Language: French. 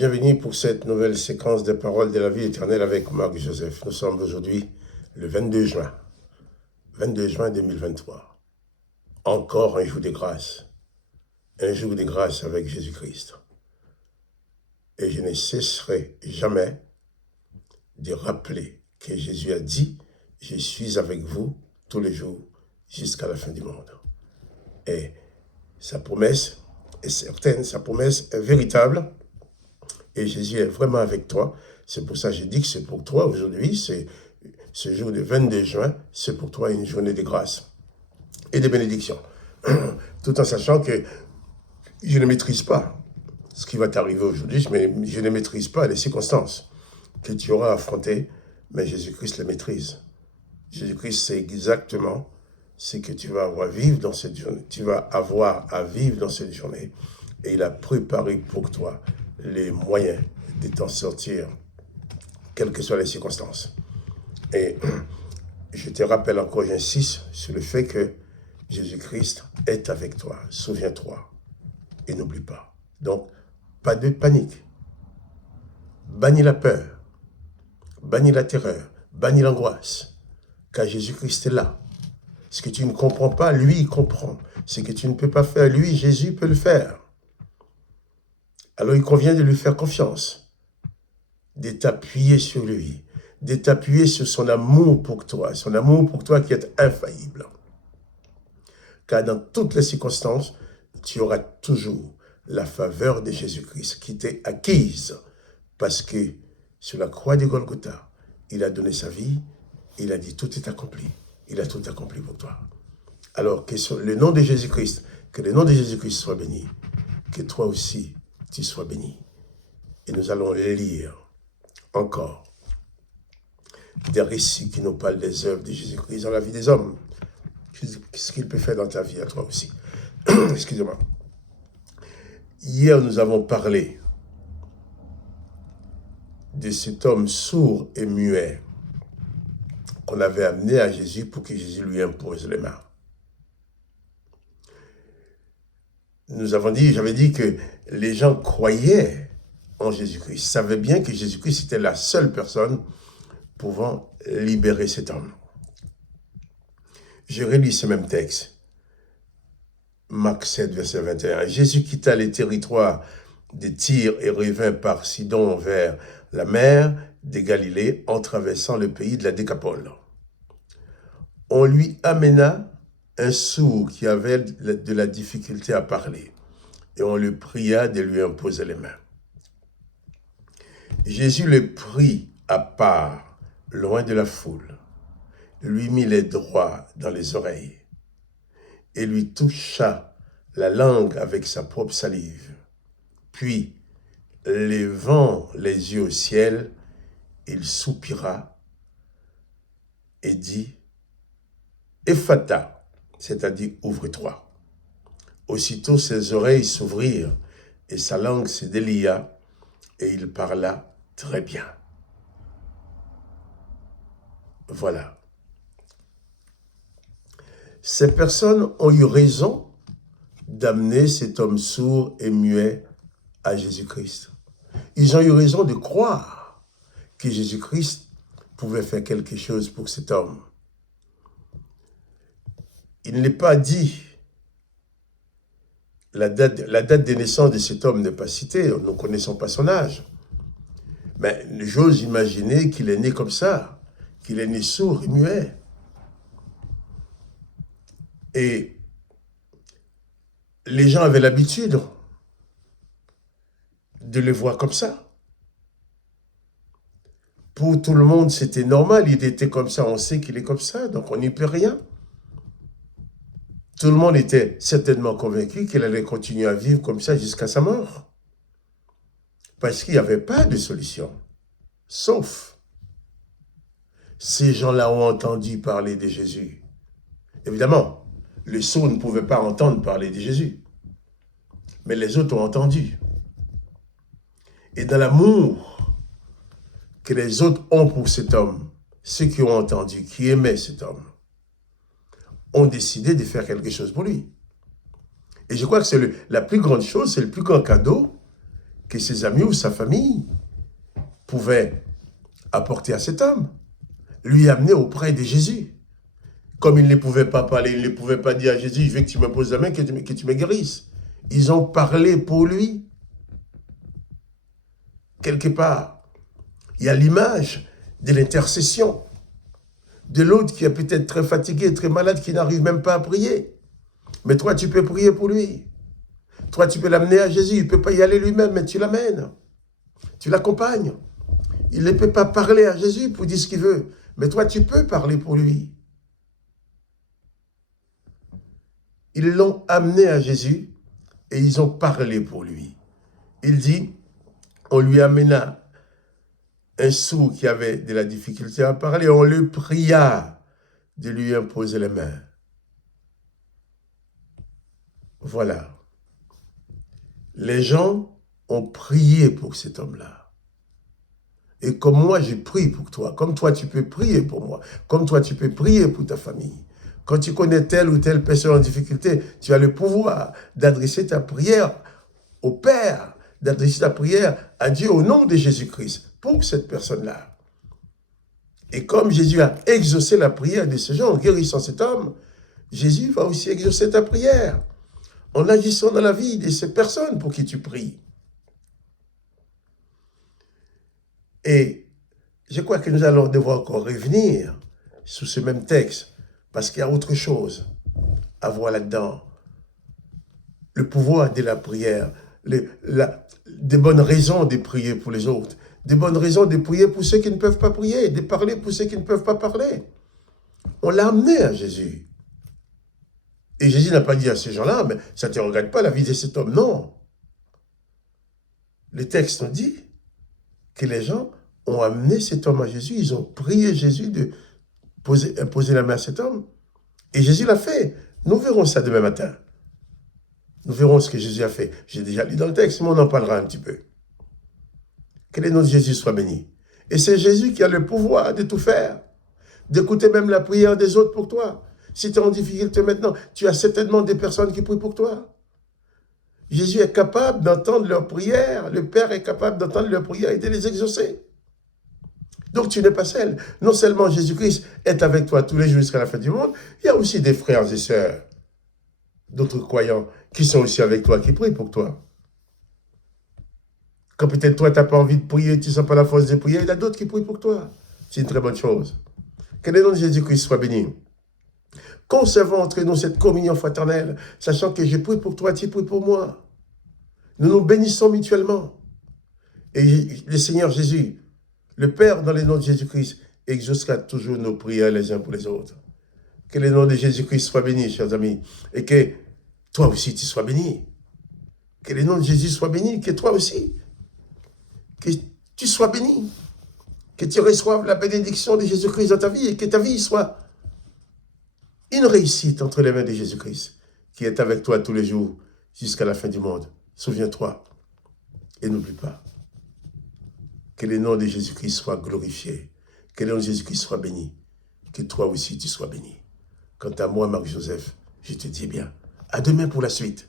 Bienvenue pour cette nouvelle séquence des paroles de la vie éternelle avec Marc Joseph. Nous sommes aujourd'hui le 22 juin 2023. Encore un jour de grâce avec Jésus-Christ. Et je ne cesserai jamais de rappeler que Jésus a dit « Je suis avec vous tous les jours jusqu'à la fin du monde ». Et sa promesse est certaine, sa promesse est véritable. Et Jésus est vraiment avec toi. C'est pour ça que je dis que c'est pour toi aujourd'hui. C'est ce jour du 22 juin, c'est pour toi une journée de grâce et de bénédiction. Tout en sachant que je ne maîtrise pas ce qui va t'arriver aujourd'hui, mais je ne maîtrise pas les circonstances que tu auras affrontées, mais Jésus-Christ les maîtrise. Jésus-Christ sait exactement ce que tu vas avoir à vivre dans cette journée. Tu vas avoir à vivre dans cette journée. Et il a préparé pour toi les moyens de t'en sortir, quelles que soient les circonstances. Et je te rappelle encore, j'insiste sur le fait que Jésus-Christ est avec toi. Souviens-toi et n'oublie pas. Donc, pas de panique. Bannis la peur, bannis la terreur, bannis l'angoisse, car Jésus-Christ est là. Ce que tu ne comprends pas, lui, il comprend. Ce que tu ne peux pas faire, lui, Jésus peut le faire. Alors il convient de lui faire confiance, de t'appuyer sur lui, de t'appuyer sur son amour pour toi qui est infaillible. Car dans toutes les circonstances, tu auras toujours la faveur de Jésus-Christ qui t'est acquise parce que sur la croix de Golgotha, il a donné sa vie, il a dit tout est accompli, il a tout accompli pour toi. Alors que le nom de Jésus-Christ, que le nom de Jésus-Christ soit béni, que toi aussi, tu sois béni. Et nous allons lire encore des récits qui nous parlent des œuvres de Jésus-Christ dans la vie des hommes. Ce qu'il peut faire dans ta vie à toi aussi. Excusez-moi. Hier, nous avons parlé de cet homme sourd et muet qu'on avait amené à Jésus pour que Jésus lui impose les mains. J'avais dit que les gens croyaient en Jésus-Christ, savaient bien que Jésus-Christ était la seule personne pouvant libérer cet homme. Je relis ce même texte. Marc 7, verset 21. Jésus quitta les territoires de Tyr et revint par Sidon vers la mer de Galilée en traversant le pays de la Décapole. On lui amena un sourd qui avait de la difficulté à parler, et on le pria de lui imposer les mains. Jésus le prit à part, loin de la foule, lui mit les doigts dans les oreilles, et lui toucha la langue avec sa propre salive. Puis, levant les yeux au ciel, il soupira et dit « Ephata », c'est-à-dire « ouvre-toi ». Aussitôt ses oreilles s'ouvrirent et sa langue se délia et il parla très bien. Voilà. Ces personnes ont eu raison d'amener cet homme sourd et muet à Jésus-Christ. Ils ont eu raison de croire que Jésus-Christ pouvait faire quelque chose pour cet homme. Il ne l'est pas dit. La date de naissance de cet homme n'est pas citée, nous ne connaissons pas son âge. Mais j'ose imaginer qu'il est né comme ça, qu'il est né sourd et muet. Et les gens avaient l'habitude de le voir comme ça. Pour tout le monde, c'était normal, il était comme ça, on sait qu'il est comme ça, donc on n'y peut rien. Tout le monde était certainement convaincu qu'il allait continuer à vivre comme ça jusqu'à sa mort. Parce qu'il n'y avait pas de solution. Sauf, ces gens-là ont entendu parler de Jésus. Évidemment, le sourd ne pouvait pas entendre parler de Jésus. Mais les autres ont entendu. Et dans l'amour que les autres ont pour cet homme, ceux qui ont entendu, qui aimaient cet homme, ont décidé de faire quelque chose pour lui. Et je crois que c'est la plus grande chose, c'est le plus grand cadeau que ses amis ou sa famille pouvaient apporter à cet homme, lui amener auprès de Jésus. Comme il ne pouvait pas parler, il ne pouvait pas dire à Jésus, il veut que tu me poses la main, que tu me guérisses. Ils ont parlé pour lui. Quelque part, il y a l'image de l'intercession, de l'autre qui est peut-être très fatigué, très malade, qui n'arrive même pas à prier. Mais toi, tu peux prier pour lui. Toi, tu peux l'amener à Jésus. Il ne peut pas y aller lui-même, mais tu l'amènes. Tu l'accompagnes. Il ne peut pas parler à Jésus pour dire ce qu'il veut. Mais toi, tu peux parler pour lui. Ils l'ont amené à Jésus et ils ont parlé pour lui. Il dit, on lui amena un sourd qui avait de la difficulté à parler, on le pria de lui imposer les mains. Voilà. Les gens ont prié pour cet homme-là. Et comme moi, j'ai prié pour toi, comme toi, tu peux prier pour moi, comme toi, tu peux prier pour ta famille. Quand tu connais telle ou telle personne en difficulté, tu as le pouvoir d'adresser ta prière au Père, d'adresser ta prière à Dieu au nom de Jésus-Christ pour cette personne-là. Et comme Jésus a exaucé la prière de ces gens en guérissant cet homme, Jésus va aussi exaucer ta prière en agissant dans la vie de ces personnes pour qui tu pries. Et je crois que nous allons devoir encore revenir sur ce même texte, parce qu'il y a autre chose à voir là-dedans. Le pouvoir de la prière, des bonnes raisons de prier pour les autres, des bonnes raisons de prier pour ceux qui ne peuvent pas prier, de parler pour ceux qui ne peuvent pas parler. On l'a amené à Jésus. Et Jésus n'a pas dit à ces gens-là, mais ça ne te regarde pas la vie de cet homme. Non. Le texte nous dit que les gens ont amené cet homme à Jésus, ils ont prié Jésus de imposer la main à cet homme. Et Jésus l'a fait. Nous verrons ça demain matin. Nous verrons ce que Jésus a fait. J'ai déjà lu dans le texte, mais on en parlera un petit peu. Que le nom de Jésus soit béni. Et c'est Jésus qui a le pouvoir de tout faire, d'écouter même la prière des autres pour toi. Si tu es en difficulté maintenant, tu as certainement des personnes qui prient pour toi. Jésus est capable d'entendre leurs prières, le Père est capable d'entendre leurs prières et de les exaucer. Donc tu n'es pas seul. Non seulement Jésus-Christ est avec toi tous les jours jusqu'à la fin du monde, il y a aussi des frères et sœurs, d'autres croyants qui sont aussi avec toi, qui prient pour toi. Quand peut-être toi, tu n'as pas envie de prier, tu ne sens pas la force de prier, il y a d'autres qui prient pour toi. C'est une très bonne chose. Que le nom de Jésus-Christ soit béni. Conservons entre nous cette communion fraternelle, sachant que je prie pour toi, tu pries pour moi. Nous nous bénissons mutuellement. Et le Seigneur Jésus, le Père, dans le nom de Jésus-Christ, exaucera toujours nos prières les uns pour les autres. Que le nom de Jésus-Christ soit béni, chers amis, et que toi aussi tu sois béni. Que le nom de Jésus soit béni, que toi aussi, que tu sois béni, que tu reçoives la bénédiction de Jésus-Christ dans ta vie et que ta vie soit une réussite entre les mains de Jésus-Christ, qui est avec toi tous les jours jusqu'à la fin du monde. Souviens-toi et n'oublie pas. Que le nom de Jésus-Christ soit glorifié. Que le nom de Jésus-Christ soit béni. Que toi aussi tu sois béni. Quant à moi, Marc-Joseph, je te dis bien, à demain pour la suite.